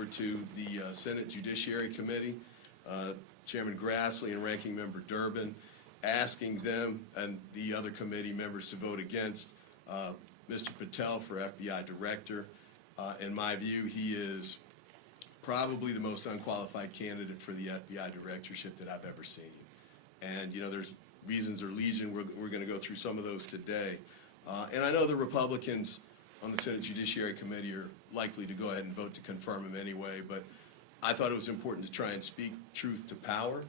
over to the Senate Judiciary Committee, Chairman Grassley and Ranking Member Durbin, asking them and the other committee members to vote against Mr. Patel for FBI Director. In my view, he is probably the most unqualified candidate for the FBI directorship that I've ever seen. And, you know, there's reasons are legion. We're going to go through some of those today. And I know the Republicans on the Senate Judiciary Committee are likely to go ahead and vote to confirm him anyway, but I thought it was important to try and speak truth to power,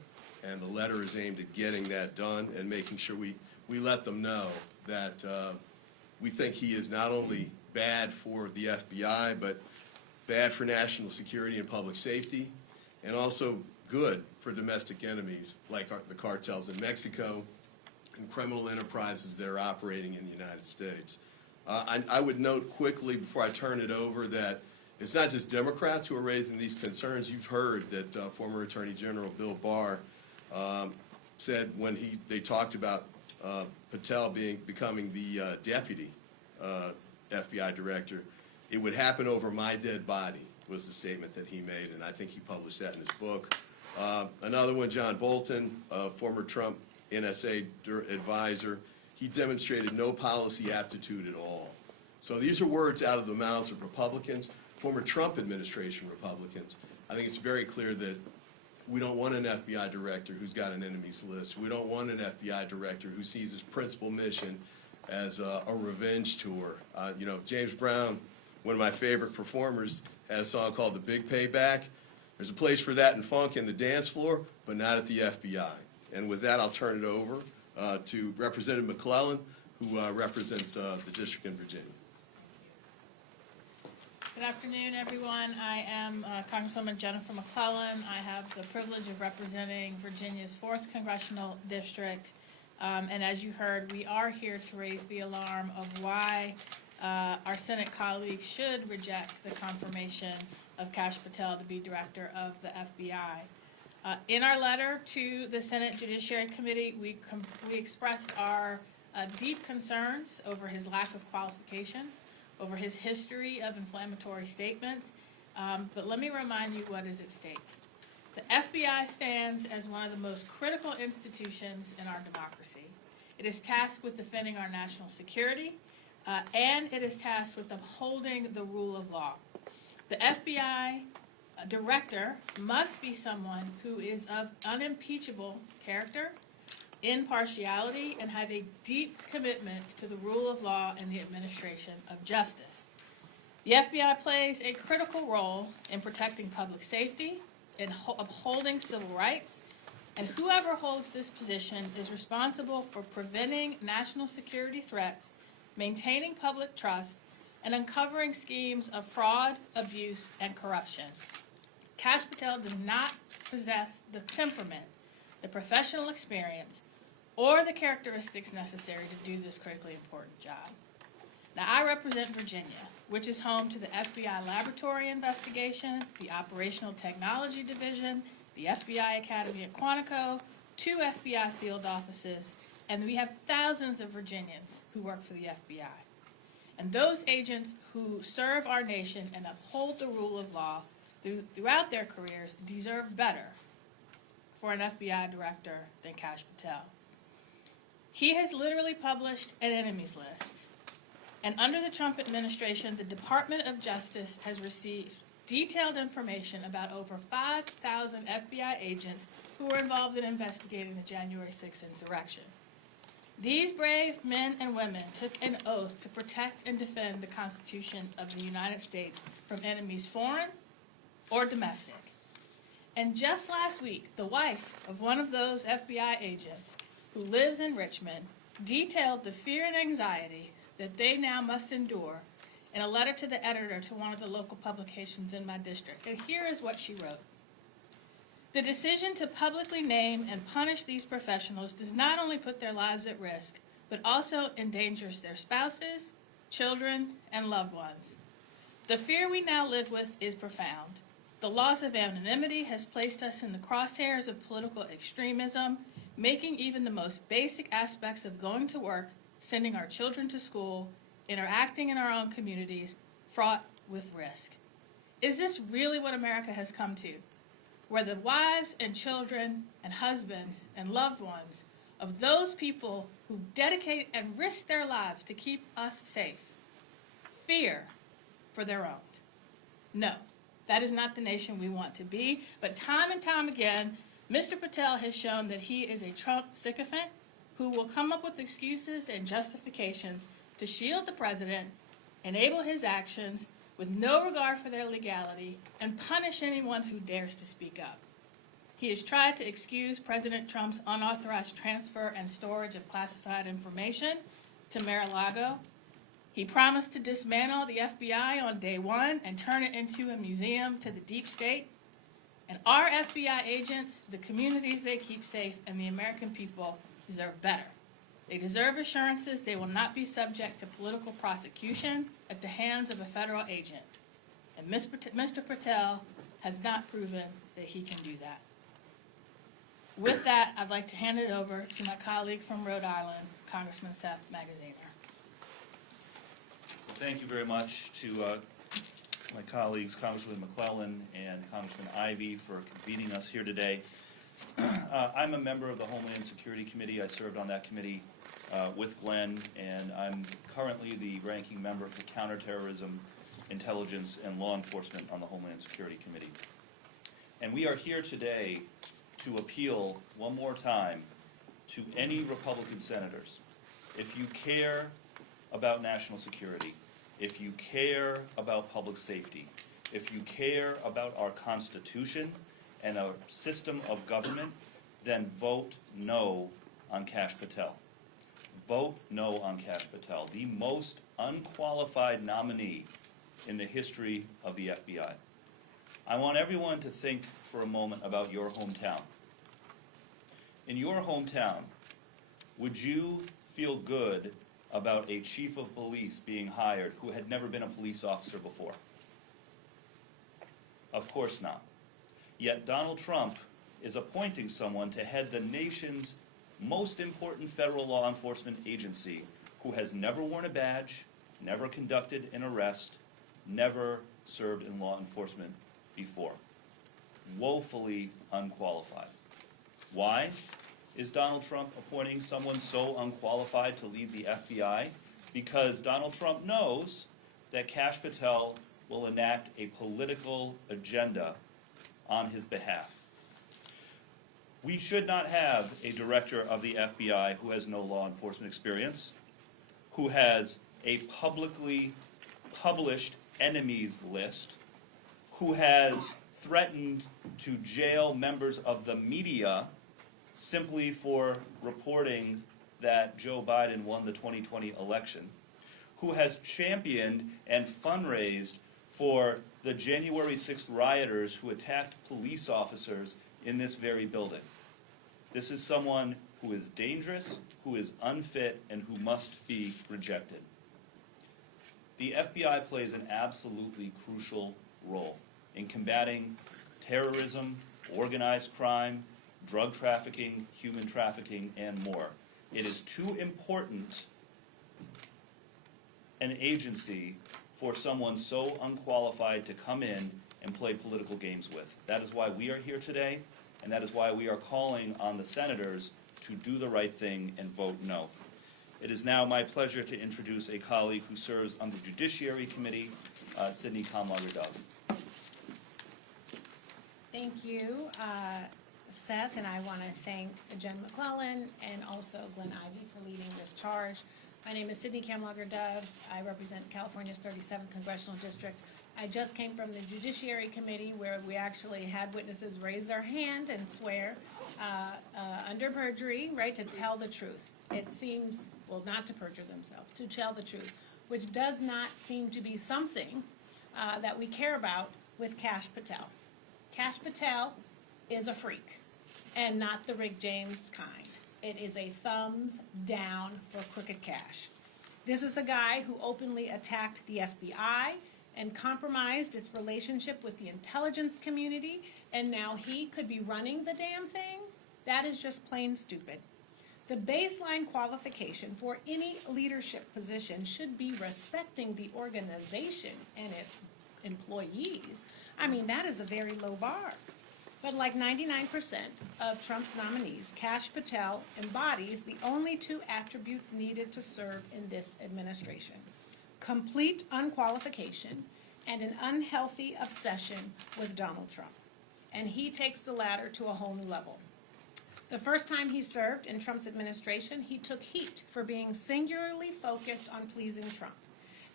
and the letter is aimed at getting that done and making sure we let them know that we think he is not only bad for the FBI, but bad for national security and public safety, and also good for domestic enemies like the cartels in Mexico and criminal enterprises that are operating in the United States. I would note quickly before I turn it over that it's not just Democrats who are raising these concerns. You've heard that former Attorney General Bill Barr said when they talked about Patel becoming the deputy FBI director, it would happen over my dead body, was the statement that he made, and I think he published that in his book. Another one, John Bolton, former Trump NSA advisor, he demonstrated no policy aptitude at all. So these are words out of the mouths of Republicans, former Trump administration Republicans. I think it's very clear that we don't want an FBI director who's got an enemies list. We don't want an FBI director who sees his principal mission as a revenge tour. You know, James Brown, one of my favorite performers, has a song called The Big Payback. There's a place for that in funk in the dance floor, but not at the FBI. And with that, I'll turn it over to Representative McClellan, who represents the district in Virginia. Good afternoon, everyone. I am Congresswoman Jennifer McClellan. I have the privilege of representing Virginia's 4th Congressional District. And as you heard, we are here to raise the alarm of why our Senate colleagues should reject the confirmation of Kash Patel to be director of the FBI. In our letter to the Senate Judiciary Committee, we expressed our deep concerns over his lack of qualifications, over his history of inflammatory statements, but let me remind you what is at stake. The FBI stands as one of the most critical institutions in our democracy. It is tasked with defending our national security, and it is tasked with upholding the rule of law. The FBI director must be someone who is of unimpeachable character, impartiality, and have a deep commitment to the rule of law and the administration of justice. The FBI plays a critical role in protecting public safety, in upholding civil rights, and whoever holds this position is responsible for preventing national security threats, maintaining public trust, and uncovering schemes of fraud, abuse, and corruption. Kash Patel does not possess the temperament, the professional experience, or the characteristics necessary to do this critically important job. Now, I represent Virginia, which is home to the FBI Laboratory Investigation, the Operational Technology Division, the FBI Academy at Quantico, 2 FBI field offices, and we have thousands of Virginians who work for the FBI. And those agents who serve our nation and uphold the rule of law throughout their careers deserve better for an FBI director than Kash Patel. He has literally published an enemies list. And under the Trump administration, the Department of Justice has received detailed information about over 5,000 FBI agents who were involved in investigating the January 6th insurrection. These brave men and women took an oath to protect and defend the Constitution of the United States from enemies foreign or domestic. And just last week, the wife of one of those FBI agents who lives in Richmond detailed the fear and anxiety that they now must endure in a letter to the editor to one of the local publications in my district. And here is what she wrote. The decision to publicly name and punish these professionals does not only put their lives at risk, but also endangers their spouses, children, and loved ones. The fear we now live with is profound. The loss of anonymity has placed us in the crosshairs of political extremism, making even the most basic aspects of going to work, sending our children to school, interacting in our own communities, fraught with risk. Is this really what America has come to? Where the wives and children and husbands and loved ones of those people who dedicate and risk their lives to keep us safe fear for their own? No, that is not the nation we want to be. But time and time again, Mr. Patel has shown that he is a Trump sycophant who will come up with excuses and justifications to shield the president, enable his actions with no regard for their legality, and punish anyone who dares to speak up. He has tried to excuse President Trump's unauthorized transfer and storage of classified information to Mar-a-Lago. He promised to dismantle the FBI on day one and turn it into a museum to the deep state. And our FBI agents, the communities they keep safe, and the American people deserve better. They deserve assurances they will not be subject to political prosecution at the hands of a federal agent. And Mr. Patel has not proven that he can do that. With that, I'd like to hand it over to my colleague from Rhode Island, Congressman Seth Magaziner. Thank you very much to my colleagues, Congressman McClellan and Congressman Ivey, for convening us here today. I'm a member of the Homeland Security Committee. I served on that committee with Glenn, and I'm currently the ranking member for Counterterrorism, Intelligence, and Law Enforcement on the Homeland Security Committee. And we are here today to appeal one more time to any Republican senators. If you care about national security, if you care about public safety, if you care about our Constitution and our system of government, then vote no on Kash Patel. Vote no on Kash Patel, the most unqualified nominee in the history of the FBI. I want everyone to think for a moment about your hometown. In your hometown, would you feel good about a chief of police being hired who had never been a police officer before? Of course not. Yet Donald Trump is appointing someone to head the nation's most important federal law enforcement agency who has never worn a badge, never conducted an arrest, never served in law enforcement before. Woefully unqualified. Why is Donald Trump appointing someone so unqualified to lead the FBI? Because Donald Trump knows that Kash Patel will enact a political agenda on his behalf. We should not have a director of the FBI who has no law enforcement experience, who has a publicly published enemies list, who has threatened to jail members of the media simply for reporting that Joe Biden won the 2020 election, who has championed and fundraised for the January 6th rioters who attacked police officers in this very building. This is someone who is dangerous, who is unfit, and who must be rejected. The FBI plays an absolutely crucial role in combating terrorism, organized crime, drug trafficking, human trafficking, and more. It is too important an agency for someone so unqualified to come in and play political games with. That is why we are here today, and that is why we are calling on the senators to do the right thing and vote no. It is now my pleasure to introduce a colleague who serves on the Judiciary Committee, Sydney Kamlager-Dove. Thank you, Seth, and I want to thank Jen McClellan and also Glenn Ivey for leading this charge. My name is Sydney Kamlager-Dove. I represent California's 37th Congressional District. I just came from the Judiciary Committee where we actually had witnesses raise their hand and swear under perjury, right, to tell the truth. It seems, well, not to perjure themselves, to tell the truth, which does not seem to be something that we care about with Kash Patel. Kash Patel is a freak, and not the Rick James kind. It is a thumbs down for crooked Kash. This is a guy who openly attacked the FBI and compromised its relationship with the intelligence community, and now he could be running the damn thing? That is just plain stupid. The baseline qualification for any leadership position should be respecting the organization and its employees, I mean, that is a very low bar. But like 99% of Trump's nominees, Kash Patel embodies the only two attributes needed to serve in this administration: complete unqualification and an unhealthy obsession with Donald Trump. And he takes the latter to a whole new level. The first time he served in Trump's administration, he took heat for being singularly focused on pleasing Trump.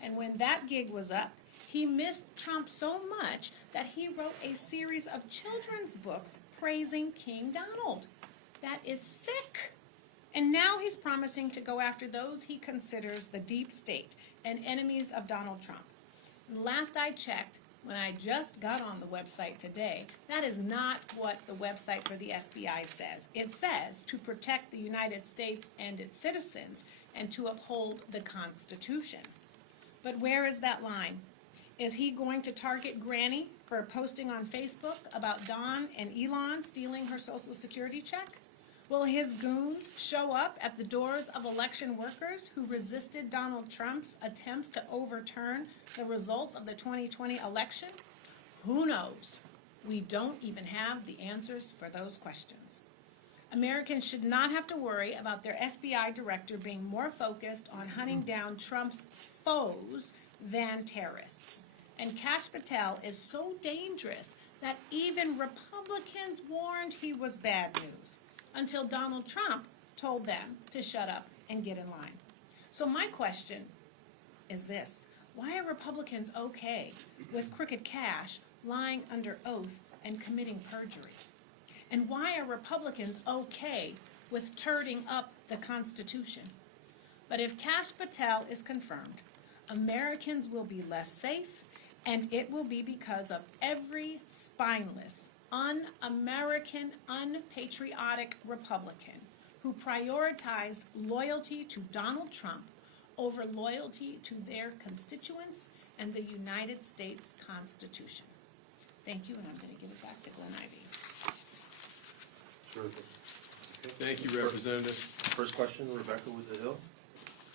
And when that gig was up, he missed Trump so much that he wrote a series of children's books praising King Donald. That is sick. And now he's promising to go after those he considers the deep state and enemies of Donald Trump. Last I checked, when I just got on the website today, that is not what the website for the FBI says. It says to protect the United States and its citizens and to uphold the Constitution. But where is that line? Is he going to target Granny for posting on Facebook about Don and Elon stealing her Social Security check? Will his goons show up at the doors of election workers who resisted Donald Trump's attempts to overturn the results of the 2020 election? Who knows? We don't even have the answers for those questions. Americans should not have to worry about their FBI director being more focused on hunting down Trump's foes than terrorists. And Kash Patel is so dangerous that even Republicans warned he was bad news, until Donald Trump told them to shut up and get in line. So my question is this: why are Republicans okay with Crooked Cash lying under oath and committing perjury? And why are Republicans okay with turding up the Constitution? But if Kash Patel is confirmed, Americans will be less safe, and it will be because of every spineless, un-American, unpatriotic Republican who prioritized loyalty to Donald Trump over loyalty to their constituents and the United States Constitution. Thank you, and I'm going to give it back to Glenn Ivey. Terrific. Thank you, Representative. First question, Rebecca with the Hill.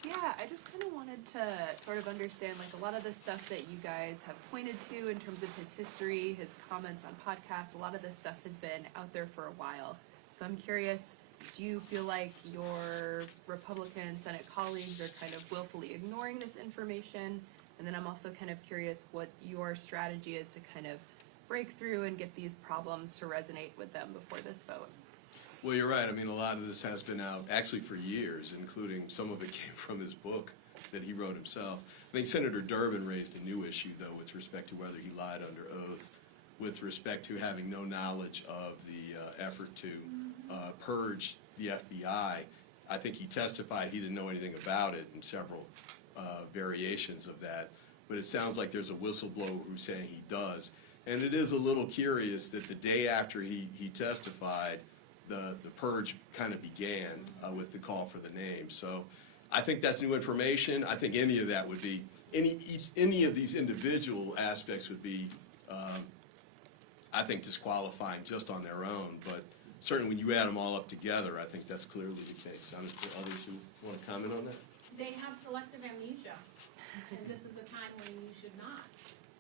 Yeah, I just kind of wanted to sort of understand, like, a lot of the stuff that you guys have pointed to in terms of his history, his comments on podcasts, a lot of this stuff has been out there for a while. So I'm curious, do you feel like your Republican Senate colleagues are kind of willfully ignoring this information? And then I'm also kind of curious what your strategy is to kind of break through and get these problems to resonate with them before this vote. Well, you're right. I mean, a lot of this has been out actually for years, including some of it came from his book that he wrote himself. I think Senator Durbin raised a new issue, though, with respect to whether he lied under oath, with respect to having no knowledge of the effort to purge the FBI. I think he testified he didn't know anything about it in several variations of that. But it sounds like there's a whistleblower who's saying he does. And it is a little curious that the day after he testified, the purge kind of began with the call for the name. So I think that's new information. I think any of that would be, any of these individual aspects would be, I think, disqualifying just on their own. But certainly when you add them all up together, I think that's clearly the case. Are there others who want to comment on that? They have selective amnesia, and this is a time when you should not,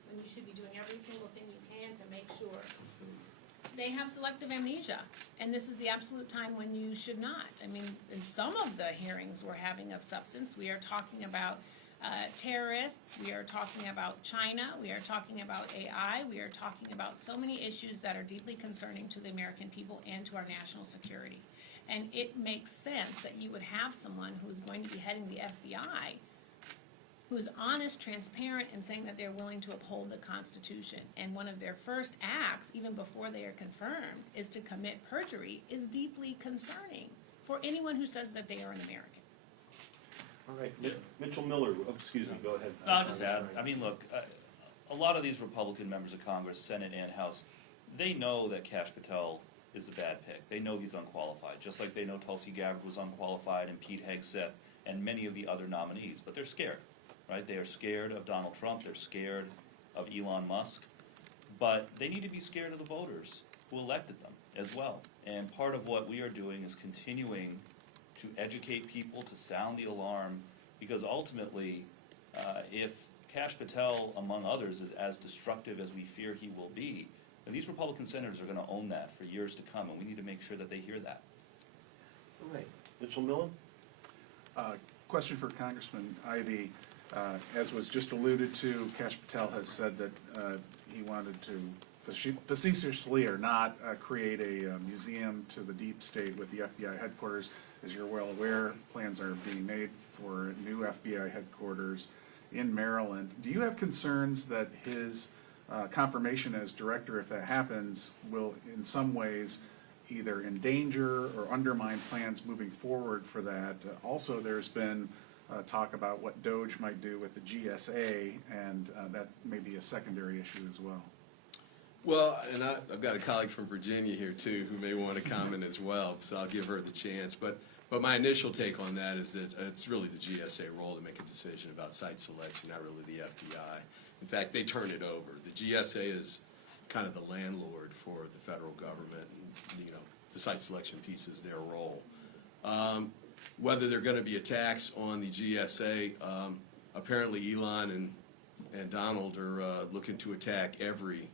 when you should be doing every single thing you can to make sure. They have selective amnesia, and this is the absolute time when you should not. I mean, in some of the hearings we're having of substance, we are talking about terrorists, we are talking about China, we are talking about AI, we are talking about so many issues that are deeply concerning to the American people and to our national security. And it makes sense that you would have someone who's going to be heading the FBI who's honest, transparent, and saying that they're willing to uphold the Constitution. And one of their first acts, even before they are confirmed, is to commit perjury, is deeply concerning for anyone who says that they are an American. All right, Mitchell Miller, oh, excuse me, go ahead. No, I'll just add, I mean, look, a lot of these Republican members of Congress, Senate and House, they know that Kash Patel is a bad pick. They know he's unqualified, just like they know Tulsi Gabbard was unqualified and Pete Hegseth and many of the other nominees, but they're scared. Right? They are scared of Donald Trump. They're scared of Elon Musk. But they need to be scared of the voters who elected them as well. And part of what we are doing is continuing to educate people, to sound the alarm, because ultimately, if Kash Patel, among others, is as destructive as we fear he will be, then these Republican senators are gonna own that for years to come, and we need to make sure that they hear that. All right, Mitchell Miller? Question for Congressman Ivey. As was just alluded to, Kash Patel has said that he wanted to facetiously or not create a museum to the deep state with the FBI headquarters. As you're well aware, plans are being made for new FBI headquarters in Maryland. Do you have concerns that his confirmation as director, if that happens, will in some ways either endanger or undermine plans moving forward for that? Also, there's been talk about what DOJ might do with the GSA, and that may be a secondary issue as well. Well, and I've got a colleague from Virginia here too who may want to comment as well, so I'll give her the chance. But my initial take on that is that it's really the GSA role to make a decision about site selection, not really the FBI. In fact, they turn it over. The GSA is kind of the landlord for the federal government, and, you know, the site selection piece is their role. Whether they're going to be attacks on the GSA, apparently Elon and Donald are looking to attack every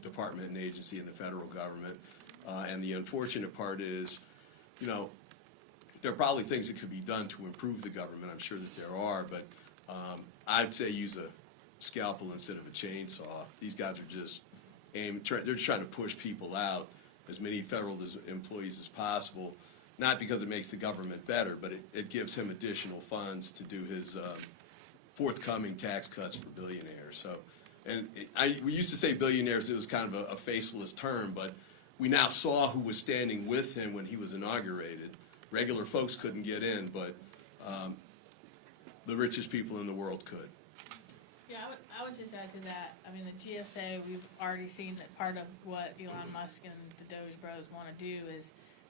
department and agency in the federal government. And the unfortunate part is, you know, there are probably things that could be done to improve the government. I'm sure that there are, but I'd say use a scalpel instead of a chainsaw. These guys are just they're just trying to push people out, as many federal employees as possible, not because it makes the government better, but it gives him additional funds to do his forthcoming tax cuts for billionaires. So, and we used to say billionaires, it was kind of a faceless term, but we now saw who was standing with him when he was inaugurated. Regular folks couldn't get in, but the richest people in the world could. Yeah, I would just add to that. I mean, the GSA, we've already seen that part of what Elon Musk and the Doge Bros want to do is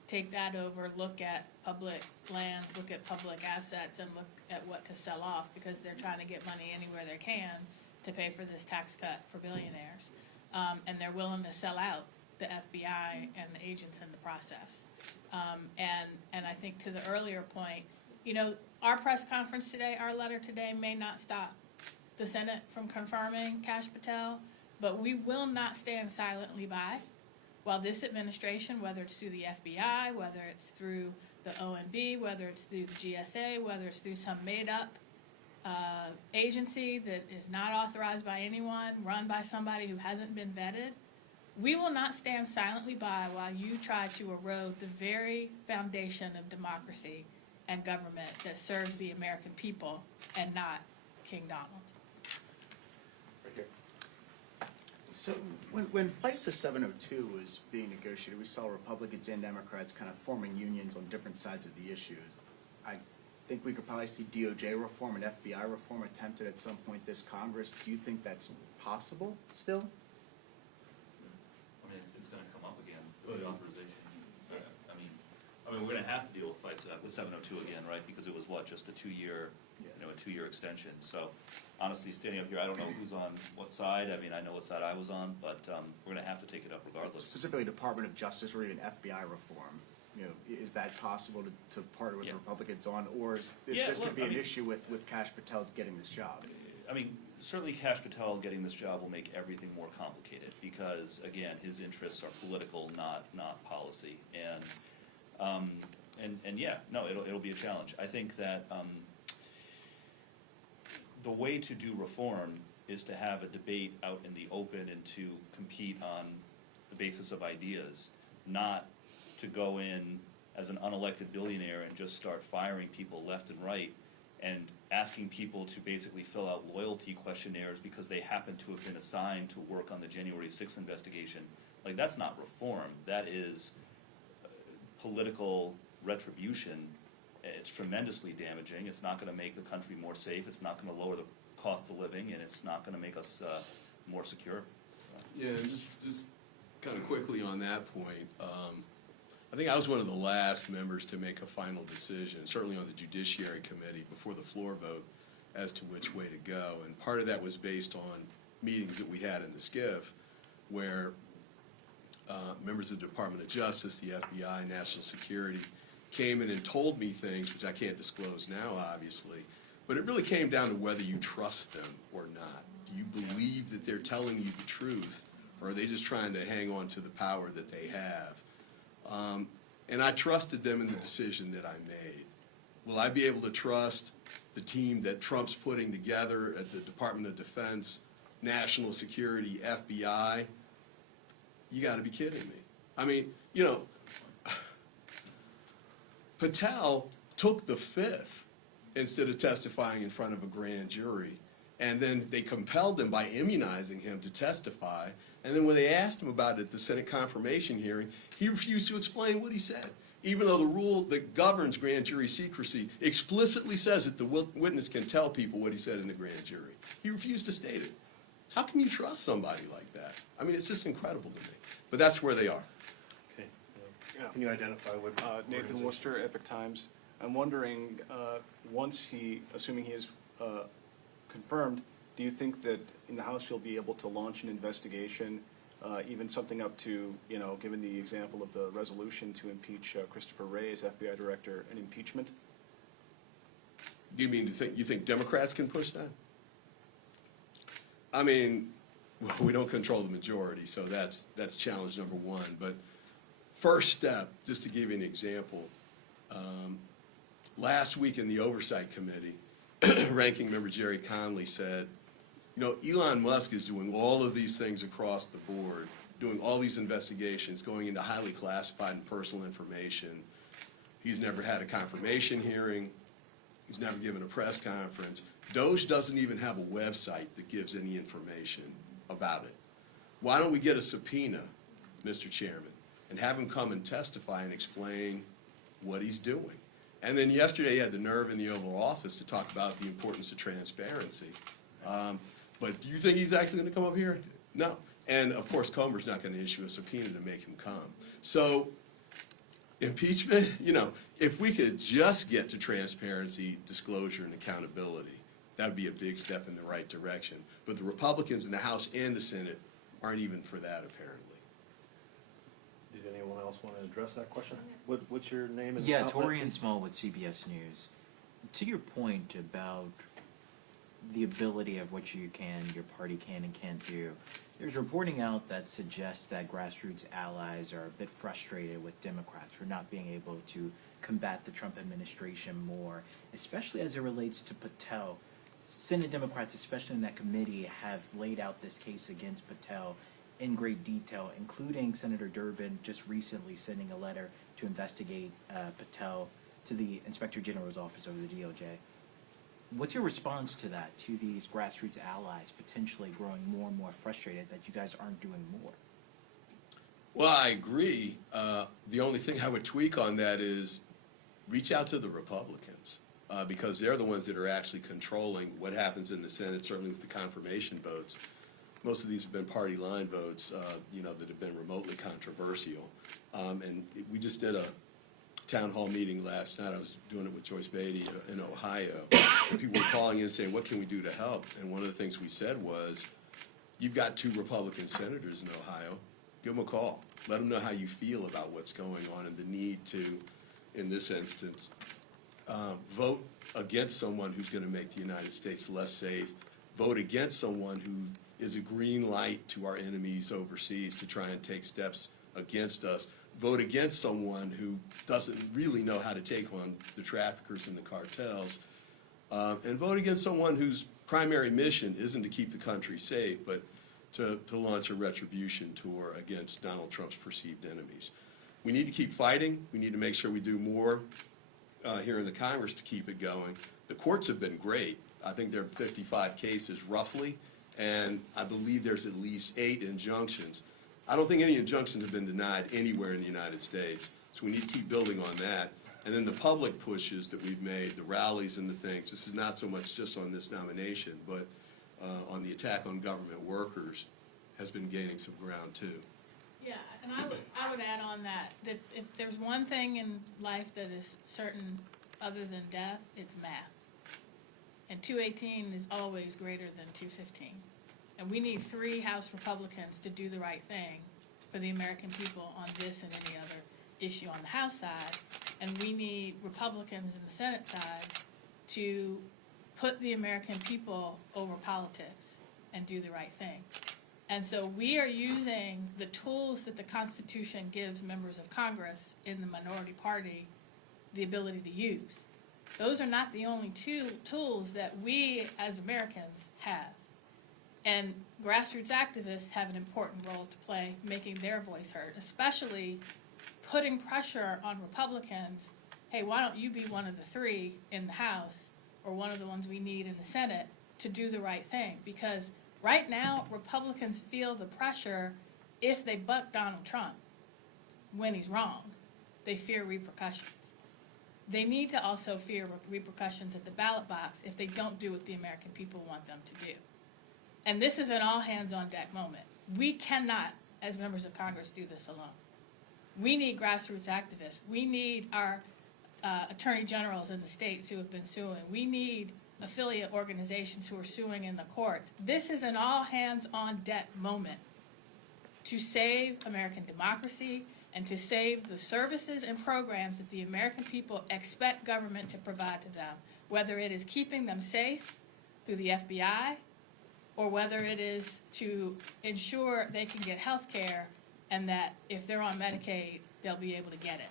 take that over, look at public lands, look at public assets, and look at what to sell off, because they're trying to get money anywhere they can to pay for this tax cut for billionaires. And they're willing to sell out the FBI and the agents in the process. And I think to the earlier point, you know, our press conference today, our letter today may not stop the Senate from confirming Kash Patel, but we will not stand silently by while this administration, whether it's through the FBI, whether it's through the OMB, whether it's through the GSA, whether it's through some made-up agency that is not authorized by anyone, run by somebody who hasn't been vetted, we will not stand silently by while you try to erode the very foundation of democracy and government that serves the American people and not King Donald. Right here. So when FISA 702 was being negotiated, we saw Republicans and Democrats kind of forming unions on different sides of the issue. I think we could probably see DOJ reform and FBI reform attempted at some point this Congress. Do you think that's possible still? I mean, it's gonna come up again, the authorization. I mean, we're gonna have to deal with FISA, with 702 again, right? Because it was what, just a two-year extension. So honestly, standing up here, I don't know who's on what side. I mean, I know what side I was on, but we're gonna have to take it up regardless. Specifically Department of Justice or even FBI reform. You know, is that possible to partner with Yeah. the Republicans on, or is this Yeah, could look, be I an mean- issue with Kash Patel getting this job? I mean, certainly Kash Patel getting this job will make everything more complicated because, again, his interests are political, not policy. And yeah, no, it'll be a challenge. I think that the way to do reform is to have a debate out in the open and to compete on the basis of ideas, not to go in as an unelected billionaire and just start firing people left and right and asking people to basically fill out loyalty questionnaires because they happen to have been assigned to work on the January 6th investigation. Like, that's not reform. That is political retribution. It's tremendously damaging. It's not going to make the country more safe. It's not going to lower the cost of living, and it's not going to make us more secure. Yeah, and just kind of quickly on that point, I think I was one of the last members to make a final decision, certainly on the Judiciary Committee, before the floor vote, as to which way to go. And part of that was based on meetings that we had in the SCIF, where members of the Department of Justice, the FBI, National Security, came in and told me things, which I can't disclose now, obviously, but it really came down to whether you trust them or not. believe that they're telling you the truth, or are they just trying to hang on to the power that they have? And I trusted them in the decision that I made. Will I be able to trust the team that Trump's putting together at the Department of Defense, National Security, FBI? You got to be kidding me. I mean, you know, Patel took the fifth instead of testifying in front of a grand jury. And then they compelled him by immunizing him to testify. And then when they asked him about it at the Senate confirmation hearing, he refused to explain what he said, even though the rule that governs grand jury secrecy explicitly says that the witness can tell people what he said in the grand jury. He refused to state it. How can you trust somebody like that? I mean, it's just incredible to me. But that's where they are. Okay. Can you identify what? Nathan organization? Worcester, Epic Times. I'm wondering, once assuming he is confirmed, do you think that in the House you'll be able to launch an investigation, even something up to, given the example of the resolution to impeach Christopher Wray as FBI director, an impeachment? Do you mean you think Democrats can push that? I mean, well, we don't control the majority, so that's challenge number one. But first step, just to give you an example, last week in the Oversight Committee, Ranking Member Jerry Conley said, Elon Musk is doing all of these things across the board, doing all these investigations, going into highly classified and personal information. He's never had a confirmation hearing. He's never given a press conference. DOJ doesn't even have a website that gives any information about it. Why don't we get a subpoena, Mr. Chairman, and have him come and testify and explain what he's doing? And then yesterday he had the nerve in the Oval Office to talk about the importance of transparency. But do you think he's actually going to come up here? No. And of course, Comer's not going to issue a subpoena to make him come. So impeachment, if we could just get to transparency, disclosure, and accountability, that would be a big step in the right direction. But the Republicans in the House and the Senate aren't even for that, apparently. Did anyone else want to address that question? What's your name and Yeah, outlet? Torian Small with CBS News. To your point about the ability of what your party can and can't do, there's reporting out that suggests that grassroots allies are a bit frustrated with Democrats for not being able to combat the Trump administration more, especially as it relates to Patel. Senate Democrats, especially in that committee, have laid out this case against Patel in great detail, including Senator Durbin just recently sending a letter to investigate Patel to the Inspector General's office over the DOJ. What's your response to that, to these grassroots allies potentially growing more and more frustrated that you guys aren't doing more? Well, I agree. The only thing I would tweak on that is reach out to the Republicans, because they're the ones that are actually controlling what happens in the Senate, certainly with the confirmation votes. Most of these have been party line votes, that have been remotely controversial. And we just did a town hall meeting last night. I was doing it with Joyce Beatty in Ohio. And people were calling in saying, what can we do to help? And one of the things we said was, you've got 2 Republican senators in Ohio. Give them a call. Let them know how you feel about what's going on and the need to, in this instance, vote against someone who's going to make the United States less safe, vote against someone who is a green light to our enemies overseas to try and take steps against us, vote against someone who doesn't really know how to take on the traffickers and the cartels, and vote against someone whose primary mission isn't to keep the country safe, but to launch a retribution tour against Donald Trump's perceived enemies. We need to keep fighting. We need to make sure we do more here in the Congress to keep it going. The courts have been great. I think there are 55 cases roughly, and I believe there's at least 8 injunctions. I don't think any injunctions have been denied anywhere in the United States, so we need to keep building on that. And then the public pushes that we've made, the rallies and the things, this is not so much just on this nomination, but on the attack on government workers has been gaining some ground too. Yeah, and I would add on that if there's one thing in life that is certain other than death, it's math. And 218 is always greater than 215. And we need 3 House Republicans to do the right thing for the American people on this and any other issue on the House side. And we need Republicans in the Senate side to put the American people over politics and do the right thing. And so we are using the tools that the Constitution gives members of Congress in the minority party the ability to use. Those are not the only two tools that we as Americans have. And grassroots activists have an important role to play, making their voice heard, especially putting pressure on Republicans. Hey, why don't you be one of the three in the House, or one of the ones we need in the Senate, to do the right thing? Because right now, Republicans feel the pressure if they buck Donald Trump when he's wrong. They fear repercussions. They need to also fear repercussions at the ballot box if they don't do what the American people want them to do. And this is an all-hands-on-deck moment. We cannot, as members of Congress, do this alone. We need grassroots activists. We need our attorney generals in the states who have been suing. We need affiliate organizations who are suing in the courts. This is an all-hands-on-deck moment to save American democracy and to save the services and programs that the American people expect government to provide to them, whether it is keeping them safe through the FBI, or whether it is to ensure they can get health care and that if they're on Medicaid, they'll be able to get it.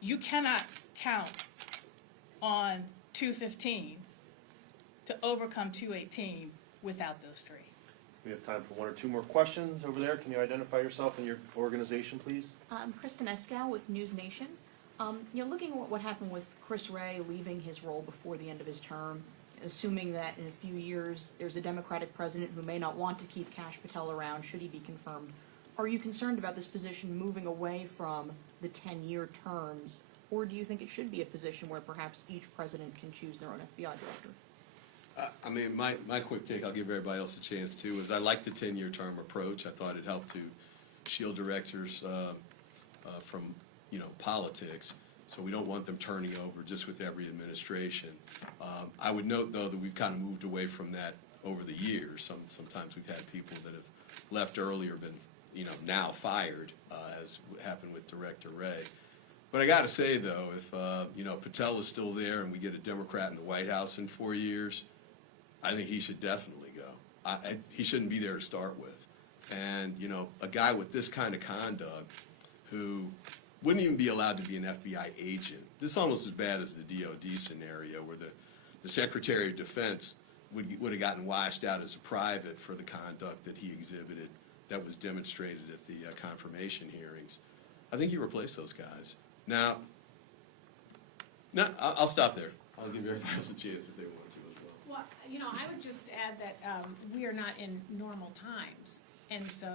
You cannot count on 215 to overcome 218 without those three. We have time for one or two more questions over there. Can you identify yourself and your organization, please? Kristen Eskow with News Nation. Looking at what happened with Chris Wray leaving his role before the end of his term, assuming that in a few years there's a Democratic president who may not want to keep Kash Patel around should he be confirmed, are you concerned about this position moving away from the 10-year terms, or do you think it should be a position where perhaps each president can choose their own FBI director? I mean, my quick take, I'll give everybody else a chance too, is I like the 10-year term approach. I thought it helped to shield directors from, politics. So we don't want them turning over just with every administration. I would note, though, that we've kind of moved away from that over the years. Sometimes we've had people that have left early or been, now fired, as happened with Director Wray. But I got to say, though, if, Patel is still there and we get a Democrat in the White House in 4 years, I think he should definitely go. He shouldn't be there to start with. And, a guy with this kind of conduct who wouldn't even be allowed to be an FBI agent. This is almost as bad as the DOD scenario where the Secretary of Defense would have gotten washed out as a private for the conduct that he exhibited that was demonstrated at the confirmation hearings. I think he replaced those guys. Now, I'll stop there. I'll give everybody else a chance if they want to as well. Well, I would just add that we are not in normal times. And so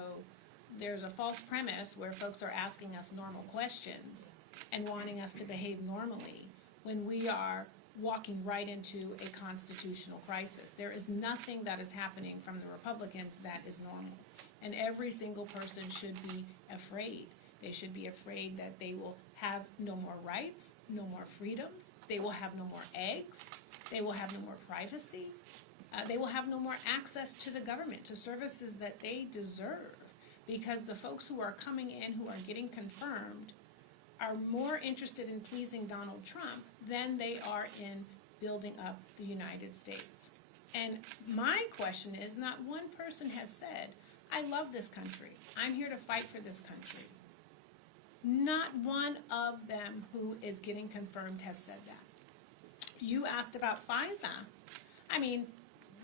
there's a false premise where folks are asking us normal questions and wanting us to behave normally when we are walking right into a constitutional crisis. There is nothing that is happening from the Republicans that is normal. And every single person should be afraid. They should be afraid that they will have no more rights, no more freedoms. They will have no more eggs. They will have no more privacy. They will have no more access to the government, to services that they deserve. Because the folks who are coming in, who are getting confirmed, are more interested in pleasing Donald Trump than they are in building up the United States. And my question is, not one person has said, I love this country. I'm here to fight for this country. Not one of them who is getting confirmed has said that. You asked about FISA. I mean,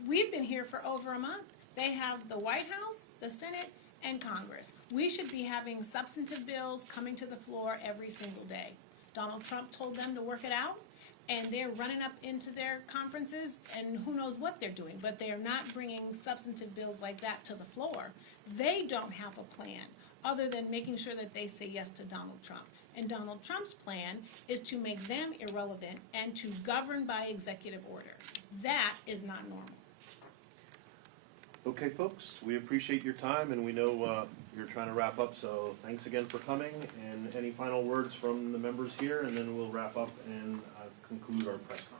we've been here for over a month. They have the White House, the Senate, and Congress. We should be having substantive bills coming to the floor every single day. Donald Trump told them to work it out, and they're running up into their conferences, and who knows what they're doing, but they are not bringing substantive bills like that to the floor. They don't have a plan other than making sure that they say yes to Donald Trump. And Donald Trump's plan is to make them irrelevant and to govern by executive order. That is not normal. Okay, folks, we appreciate your time, and we know you're trying to wrap up, so thanks again for coming. And any final words from the members here, and then we'll wrap up and conclude our press conference.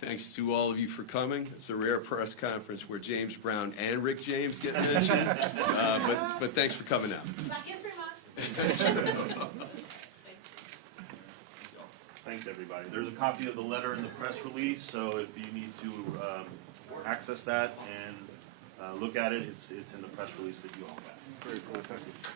Thanks to all of you for coming. It's a rare press conference where James Brown and Rick James get mentioned, but thanks for coming out. Black History Month. Thanks, everybody. There's a copy of the letter in the press release, so if you need to access that and look at it. It's in the press release that you all got. Very cool, thank you.